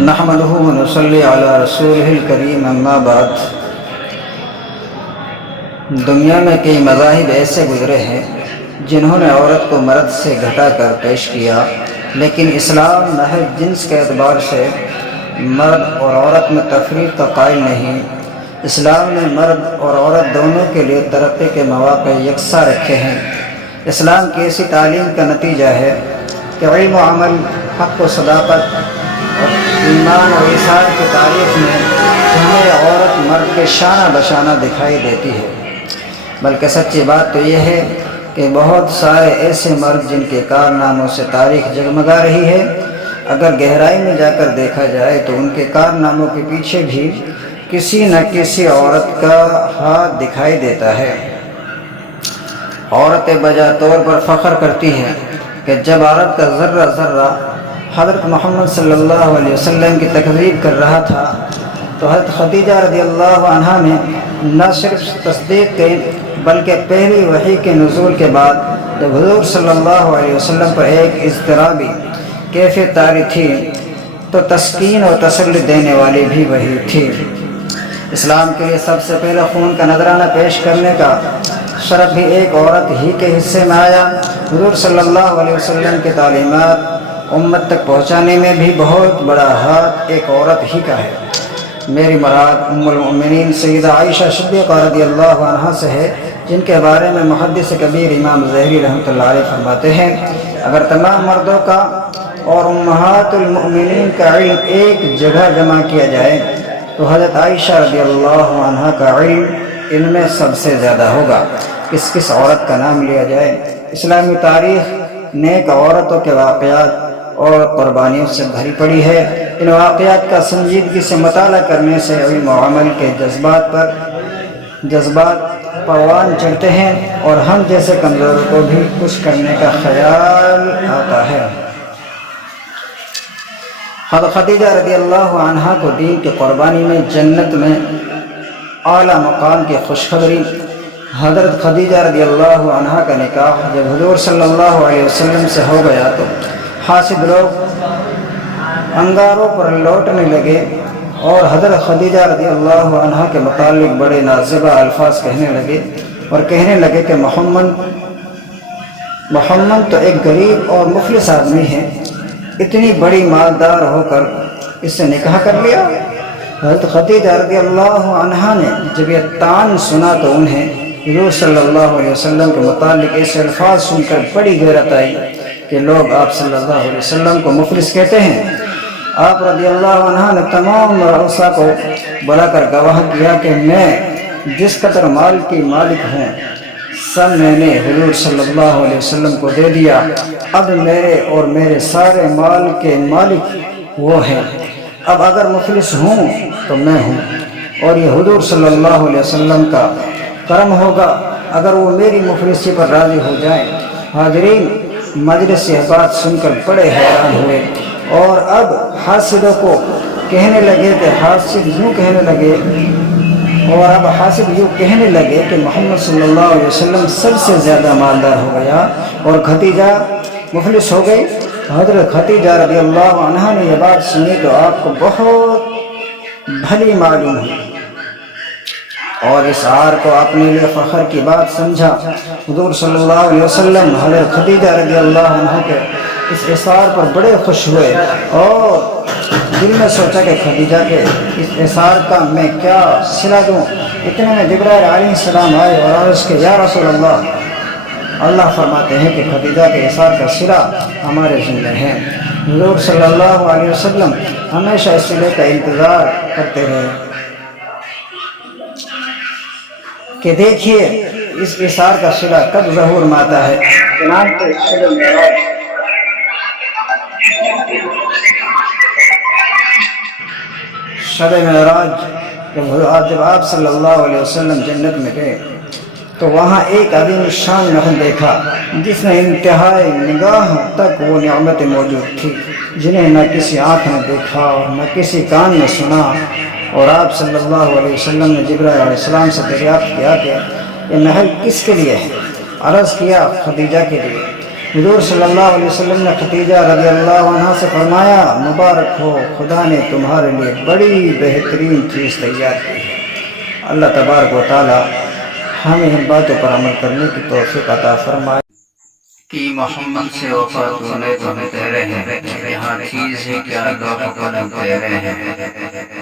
نحمده ونصلی علی رسولہ الکریم اما بعد۔ دنیا میں کئی مذاہب ایسے گزرے ہیں جنہوں نے عورت کو مرد سے گھٹا کر پیش کیا، لیکن اسلام محض جنس کے اعتبار سے مرد اور عورت میں تفریق کا قائل نہیں۔ اسلام نے مرد اور عورت دونوں کے لیے ترقی کے مواقع یکساں رکھے ہیں۔ اسلام کی ایسی تعلیم کا نتیجہ ہے کہ علم و عمل، حق و صداقت اور ایمان و ایثار کی تاریخ میں ہمیں عورت مرد کے شانہ بشانہ دکھائی دیتی ہے۔ بلکہ سچی بات تو یہ ہے کہ بہت سارے ایسے مرد جن کے کارناموں سے تاریخ جگمگا رہی ہے، اگر گہرائی میں جا کر دیکھا جائے تو ان کے کارناموں کے پیچھے بھی کسی نہ کسی عورت کا ہاتھ دکھائی دیتا ہے۔ عورتیں بجا طور پر فخر کرتی ہیں کہ جب عرب کا ذرہ ذرہ حضرت محمد صلی اللہ علیہ وسلم کی تکذیب کر رہا تھا تو حضرت خدیجہ رضی اللہ عنہا نے نہ صرف تصدیق کی بلکہ پہلی وحی کے نزول کے بعد جب حضور صلی اللہ علیہ وسلم پر ایک اضطرابی کیفیت طاری تھی تو تسکین اور تسلی دینے والی بھی وہی تھی۔ اسلام کے لیے سب سے پہلے خون کا نذرانہ پیش کرنے کا شرف بھی ایک عورت ہی کے حصے میں آیا۔ حضور صلی اللہ علیہ وسلم کی تعلیمات امت تک پہنچانے میں بھی بہت بڑا ہاتھ ایک عورت ہی کا ہے۔ میری مراد ام المؤمنین سیدہ عائشہ صدیقہ رضی اللہ عنہا سے ہے، جن کے بارے میں محدث کبیر امام ظاہری رحمۃ اللہ علیہ فرماتے ہیں، اگر تمام مردوں کا اور امہات المؤمنین کا علم ایک جگہ جمع کیا جائے تو حضرت عائشہ رضی اللہ عنہا کا علم ان میں سب سے زیادہ ہوگا۔ کس کس عورت کا نام لیا جائے؟ اسلامی تاریخ نیک عورتوں کے واقعات اور قربانیوں سے بھری پڑی ہے۔ ان واقعات کا سنجیدگی سے مطالعہ کرنے سے علم و عمل کے جذبات پروان چڑھتے ہیں اور ہم جیسے کمزوروں کو بھی کچھ کرنے کا خیال آتا ہے۔ حضرت خدیجہ رضی اللہ عنہا کو دین کی قربانی میں جنت میں اعلیٰ مقام کی خوشخبری۔ حضرت خدیجہ رضی اللہ عنہا کا نکاح جب حضور صلی اللہ علیہ وسلم سے ہو گیا تو حاسد لوگ انگاروں پر لوٹنے لگے اور حضرت خدیجہ رضی اللہ عنہا کے متعلق بڑے نازیبہ الفاظ کہنے لگے اور کہنے لگے کہ محمد تو ایک غریب اور مفلس آدمی ہے، اتنی بڑی مالدار ہو کر اس سے نکاح کر لیا۔ حضرت خدیجہ رضی اللہ عنہا نے جب یہ طعن سنا تو انہیں حضور صلی اللہ علیہ وسلم کے متعلق ایسے الفاظ سن کر بڑی حیرت آئی کہ لوگ آپ صلی اللہ علیہ وسلم کو مفلس کہتے ہیں۔ آپ رضی اللہ عنہ نے تمام رؤسا کو بلا کر گواہ کیا کہ میں جس قدر مال کی مالک ہوں سب میں نے حضور صلی اللہ علیہ وسلم کو دے دیا، اب میرے اور میرے سارے مال کے مالک وہ ہیں، اب اگر مفلس ہوں تو میں ہوں، اور یہ حضور صلی اللہ علیہ وسلم کا کرم ہوگا اگر وہ میری مفلسی پر راضی ہو جائیں۔ حاضرین مجلس یہ بات سن کر بڑے حیران ہوئے اور اب حاسدوں کو کہنے لگے کہ حاسد یوں کہنے لگے کہ محمد صلی اللہ علیہ وسلم سب سے زیادہ مالدار ہو گیا اور خدیجہ مفلس ہو گئی۔ حضرت خدیجہ رضی اللہ عنہا نے یہ بات سنی تو آپ کو بہت بھلی معلوم ہوئی اور اس عار کو اپنے لیے فخر کی بات سمجھا۔ حضور صلی اللہ علیہ وسلم حضرت خدیجہ رضی اللہ عنہ کے اس اثار پر بڑے خوش ہوئے اور دل میں سوچا کہ خدیجہ کے اس اثار کا میں کیا صلہ دوں۔ اتنے میں جبرائیل علیہ السلام آئے اور عرض کہ یا رسول اللہ فرماتے ہیں کہ خدیجہ کے اثار کا صلہ ہمارے ذمہ ہے۔ حضور صلی اللہ علیہ وسلم ہمیشہ اس صلے کا انتظار کرتے رہے کہ دیکھیے اس اثار کا صلہ کب ظہور میں آتا ہے۔ چنانچہ شب معراج جب آپ صلی اللہ علیہ وسلم جنت میں گئے تو وہاں ایک عظیم شان محل دیکھا جس میں انتہائی نگاہ تک وہ نعمتیں موجود تھی جنہیں نہ کسی آنکھ نے دیکھا اور نہ کسی کان نے سنا، اور آپ صلی اللہ علیہ وسلم نے جبرائیل علیہ السلام سے دریافت کیا کہ یہ محل کس کے لیے ہے؟ عرض کیا خدیجہ کے لیے۔ حضور صلی اللہ علیہ وسلم نے خدیجہ رضی اللہ عنہ سے فرمایا مبارک ہو، خدا نے تمہارے لیے بڑی بہترین چیز تیار کی ہے۔ اللہ تبارک و تعالی ہمیں ان باتوں پر عمل کرنے کی توفیق عطا فرمائے کہ محمد سے وفات ہونے تو ہم تیرے ہیں، یہاں چیز ہے کیا لوح قلم تیرے ہیں۔